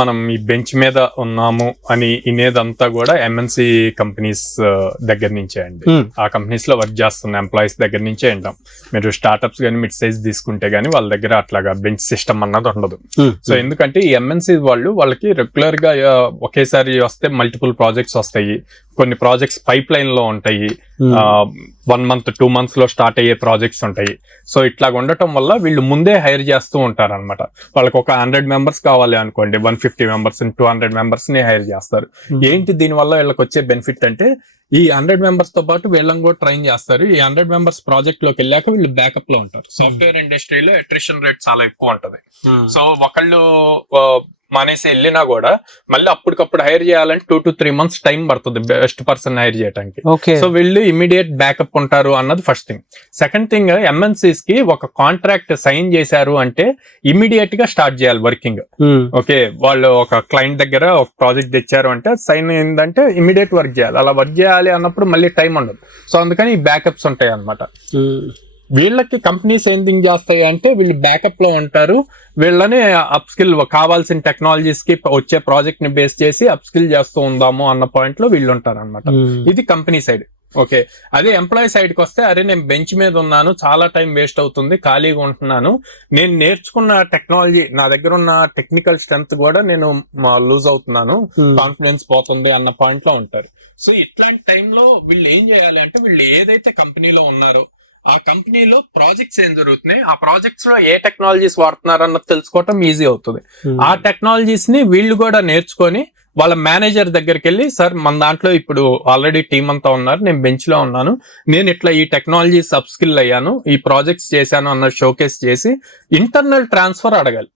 మనం ఈ బెంచ్ మీద ఉన్నాము అని ఇనేదంతా కూడా ఎంఎన్సి కంపెనీస్ దగ్గర నుంచే అండి. ఆ కంపెనీస్ లో వర్క్ చేస్తున్న ఎంప్లాయీస్ దగ్గర నుంచే వింటాం. మీరు స్టార్ట్అప్స్ కానీ మిడ్ సైజ్ తీసుకుంటే గానీ వాళ్ళ దగ్గర అట్లాగా బెంచ్ సిస్టమ్ అన్నది ఉండదు. సో ఎందుకంటే ఈ ఎంఎన్సి వాళ్ళకి రెగ్యులర్ గా ఒకేసారి వస్తే మల్టిపుల్ ప్రాజెక్ట్స్ వస్తాయి. కొన్ని ప్రాజెక్ట్స్ పైప్ లైన్ లో ఉంటాయి. 1 month 2 months లో స్టార్ట్ అయ్యే ప్రాజెక్ట్స్ ఉంటాయి. సో ఇట్లా ఉండటం వల్ల వీళ్ళు ముందే హైర్ చేస్తూ ఉంటారు అనమాట. వాళ్ళకి ఒక 100 members కావాలి అనుకోండి, 150 members 200 members ని హైర్ చేస్తారు. ఏంటి దీని వల్ల వీళ్ళకి వచ్చే బెనిఫిట్ అంటే ఈ 100 members తో పాటు వీళ్ళని కూడా ట్రైన్ చేస్తారు. ఈ 100 members ప్రాజెక్ట్ లోకి వెళ్ళాక వీళ్ళు బ్యాకప్ లో ఉంటారు. సాఫ్ట్వేర్ ఇండస్ట్రీలో అట్రిషన్ రేట్ చాలా ఎక్కువ ఉంటది. సో ఒకళ్ళు మానేసి వెళ్ళినా కూడా మళ్ళీ అప్పటికప్పుడు హైర్ చేయాలంటే 2 to 3 months టైం పడుతుంది బెస్ట్ పర్సన్ హైర్ చేయడానికి. సో వీళ్ళు ఇమీడియట్ బ్యాకప్ ఉంటారు అన్నది first thing. Second thing, MNCs కి ఒక కాంట్రాక్ట్ సైన్ చేశారు అంటే ఇమీడియట్ గా స్టార్ట్ చేయాలి వర్కింగ్. ఓకే, వాళ్ళు ఒక క్లయింట్ దగ్గర ఒక ప్రాజెక్ట్ తెచ్చారు అంటే సైన్ ఏంటంటే ఇమీడియట్ వర్క్ చేయాలి. అలా వర్క్ చేయాలి అన్నప్పుడు మళ్ళీ టైం ఉండదు. సో అందుకని ఈ బ్యాకప్స్ ఉంటాయి అన్నమాట. వీళ్ళకి కంపెనీస్ ఏం థింక్ చేస్తాయి అంటే వీళ్ళు బ్యాకప్ లో ఉంటారు, వీళ్ళని అప్ స్కిల్ కావాల్సిన టెక్నాలజీస్ కి వచ్చే ప్రాజెక్ట్ ని బేస్ చేసి అప్ స్కిల్ చేస్తూ ఉందాము అన్న పాయింట్ లో వీళ్ళు ఉంటారు అనమాట. ఇది కంపెనీ సైడ్. ఓకే, అదే ఎంప్లాయీ సైడ్ కి వస్తే, అరే నేను బెంచ్ మీద ఉన్నాను, చాలా టైం వేస్ట్ అవుతుంది, ఖాళీగా ఉంటున్నాను, నేను నేర్చుకున్న టెక్నాలజీ, నా దగ్గర ఉన్న టెక్నికల్ స్ట్రెంత్ కూడా నేను లూజ్ అవుతున్నాను, కాన్ఫిడెన్స్ పోతుంది అన్న పాయింట్ లో ఉంటారు. సో ఇట్లాంటి టైంలో వీళ్ళు ఏం చేయాలి అంటే, వీళ్ళు ఏదైతే కంపెనీలో ఉన్నారో ఆ కంపెనీలో ప్రాజెక్ట్స్ ఏం జరుగుతున్నాయి, ఆ ప్రాజెక్ట్స్ లో ఏ టెక్నాలజీస్ వాడుతున్నారు అన్నది తెలుసుకోవటం ఈజీ అవుతుంది. ఆ టెక్నాలజీస్ ని వీళ్ళు కూడా నేర్చుకొని వాళ్ళ మేనేజర్ దగ్గరికి వెళ్ళి, సార్ మన దాంట్లో ఇప్పుడు ఆల్రెడీ టీం అంతా ఉన్నారు, నేను బెంచ్ లో ఉన్నాను, నేను ఇట్లా ఈ టెక్నాలజీస్ అప్ స్కిల్ అయ్యాను, ఈ ప్రాజెక్ట్స్ చేశాను అన్న షోకేస్ చేసి ఇంటర్నల్ ట్రాన్స్ఫర్ అడగాలి.